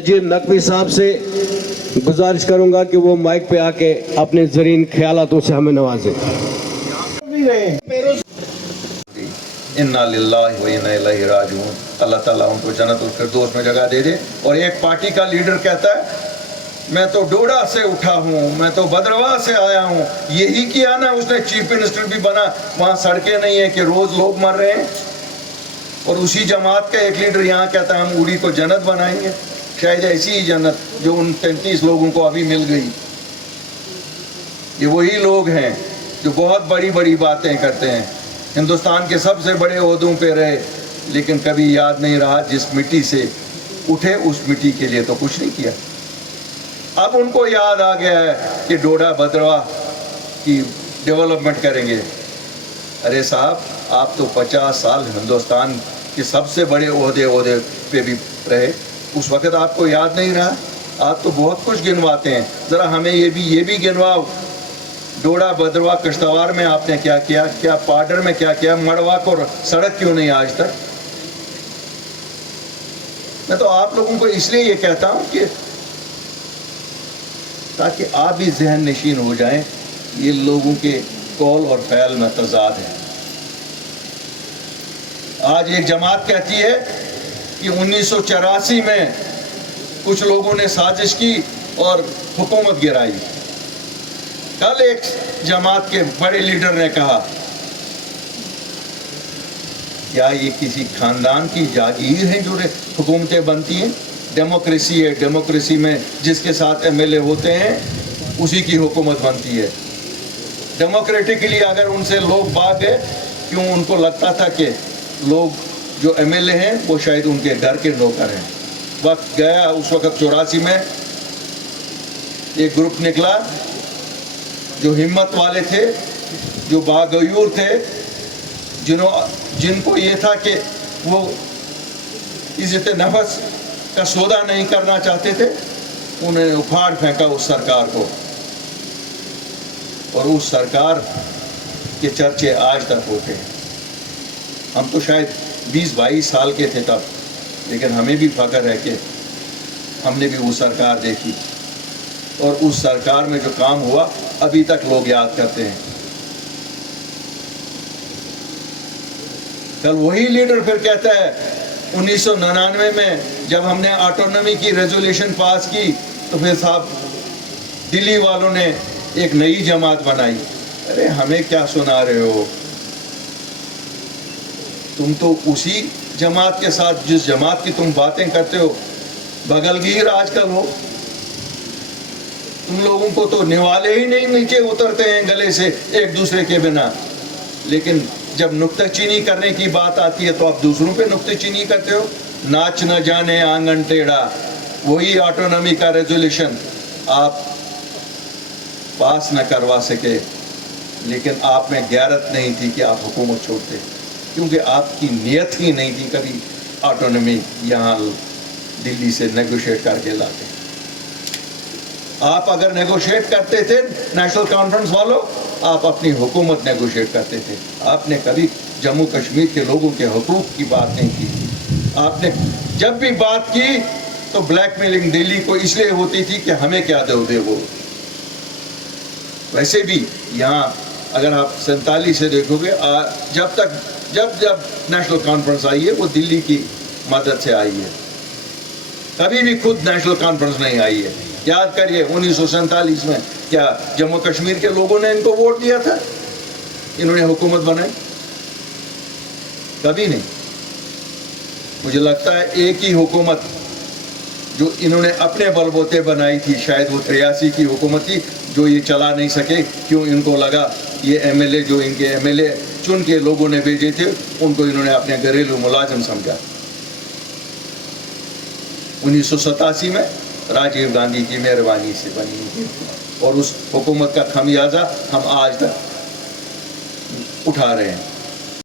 نذیر نقوی صاحب سے گزارش کروں گا کہ وہ مائک پہ آ کے اپنے زرین خیالاتوں سے ہمیں نوازیں۔ انا للہ و انا الیہ راجعون۔ اللہ تعالیٰ ان کو جنت الفردوس میں جگہ دے دے۔ اور ایک پارٹی کا لیڈر کہتا ہے میں تو ڈوڈا سے اٹھا ہوں، میں تو بدرواہ سے آیا ہوں، یہی کیا نا اس نے چیف منسٹر بھی بنا، وہاں سڑکیں نہیں ہیں کہ روز لوگ مر رہے ہیں۔ اور اسی جماعت کا ایک لیڈر یہاں کہتا ہے ہم اوڑی کو جنت بنائیں گے، شاید ایسی ہی جنت جو ان 33 لوگوں کو ابھی مل گئی۔ یہ وہی لوگ ہیں جو بہت بڑی بڑی باتیں کرتے ہیں، ہندوستان کے سب سے بڑے عہدوں پہ رہے، لیکن کبھی یاد نہیں رہا جس مٹی سے اٹھے اس مٹی کے لیے تو کچھ نہیں کیا۔ اب ان کو یاد آ گیا ہے کہ ڈوڈا بدرواہ کی ڈیولپمنٹ کریں گے۔ ارے صاحب آپ تو 50 سال ہندوستان کے سب سے بڑے عہدے پہ بھی رہے، اس وقت آپ کو یاد نہیں رہا؟ آپ تو بہت کچھ گنواتے ہیں، ذرا ہمیں یہ بھی گنواؤ۔ ڈوڈا بدرواہ کشتواڑ میں آپ نے کیا کیا، کیا پاڈر میں کیا کیا، مڑوا کو سڑک کیوں نہیں آج تک؟ میں تو آپ لوگوں کو اس لیے یہ کہتا ہوں کہ تاکہ آپ بھی ذہن نشین ہو جائیں، یہ لوگوں کے قول اور فعل میں تضاد ہے۔ آج ایک جماعت کہتی ہے کہ 1984 میں کچھ لوگوں نے سازش کی اور حکومت گرائی۔ کل ایک جماعت کے بڑے لیڈر نے کہا کیا یہ کسی خاندان کی جاگیر ہے جو حکومتیں بنتی ہیں؟ ڈیموکریسی ہے، ڈیموکریسی میں جس کے ساتھ ایم ایل اے ہوتے ہیں اسی کی حکومت بنتی ہے۔ ڈیموکریٹکلی اگر ان سے لوگ بھاگ گئے، کیوں ان کو لگتا تھا کہ لوگ جو ایم ایل اے ہیں وہ شاید ان کے گھر کے نوکر ہیں۔ وقت گیا، اس وقت 84 میں ایک گروپ نکلا جو ہمت والے تھے، جو باغیور تھے، جن کو یہ تھا کہ وہ عزت نفس کا سودا نہیں کرنا چاہتے تھے، انہوں نے اکھاڑ پھینکا اس سرکار کو، اور اس سرکار کے چرچے آج تک ہوتے ہیں۔ ہم تو شاید 20-22 سال کے تھے تب، لیکن ہمیں بھی فخر ہے کہ ہم نے بھی وہ سرکار دیکھی، اور اس سرکار میں جو کام ہوا ابھی تک لوگ یاد کرتے ہیں۔ کل وہی لیڈر پھر کہتا ہے 1999 میں جب ہم نے آٹونومی کی ریزولوشن پاس کی تو پھر صاحب دلی والوں نے ایک نئی جماعت بنائی۔ ارے ہمیں کیا سنا رہے ہو؟ تم تو اسی جماعت کے ساتھ، جس جماعت کی تم باتیں کرتے ہو، بغلگیر آج کل ہو۔ تم لوگوں کو تو نوالے ہی نہیں نیچے اترتے ہیں گلے سے ایک دوسرے کے بنا، لیکن جب نکتہ چینی کرنے کی بات آتی ہے تو آپ دوسروں پہ نکتہ چینی کرتے ہو۔ ناچ نہ جانے آنگن ٹیڑھا، وہی آٹونومی کا ریزولوشن آپ پاس نہ کروا سکے، لیکن آپ میں غیرت نہیں تھی کہ آپ حکومت چھوڑتے، کیونکہ آپ کی نیت ہی نہیں تھی کبھی آٹونومی یہاں دلی سے نیگوشیٹ کر کے لاتے۔ آپ اگر نیگوشیٹ کرتے تھے نیشنل کانفرنس والوں، آپ اپنی حکومت نیگوشیٹ کرتے تھے۔ آپ نے کبھی جموں کشمیر کے لوگوں کے حقوق کی بات نہیں کی۔ آپ نے جب بھی بات کی تو بلیک میلنگ دلی کو اس لیے ہوتی تھی کہ ہمیں کیا دو گے وہ۔ ویسے بھی یہاں اگر آپ 47 سے دیکھو گے، جب نیشنل کانفرنس آئی ہے وہ دلی کی مدد سے آئی ہے، کبھی بھی خود نیشنل کانفرنس نہیں آئی ہے۔ یاد کریے 1947 میں کیا جموں کشمیر کے لوگوں نے ان کو ووٹ دیا تھا؟ انہوں نے حکومت بنائی؟ کبھی نہیں۔ مجھے لگتا ہے ایک ہی حکومت جو انہوں نے اپنے بل بوتے بنائی تھی، شاید وہ 83 کی حکومت تھی، جو یہ چلا نہیں سکے، کیوں؟ ان کو لگا یہ ایم ایل اے جو ان کے ایم ایل اے چن کے لوگوں نے بھیجے تھے ان کو انہوں نے اپنے گھریلو ملازم سمجھا۔ 1987 میں راجیو گاندھی کی مہربانی سے بنی تھی، اور اس حکومت کا خمیازہ ہم آج تک اٹھا رہے ہیں۔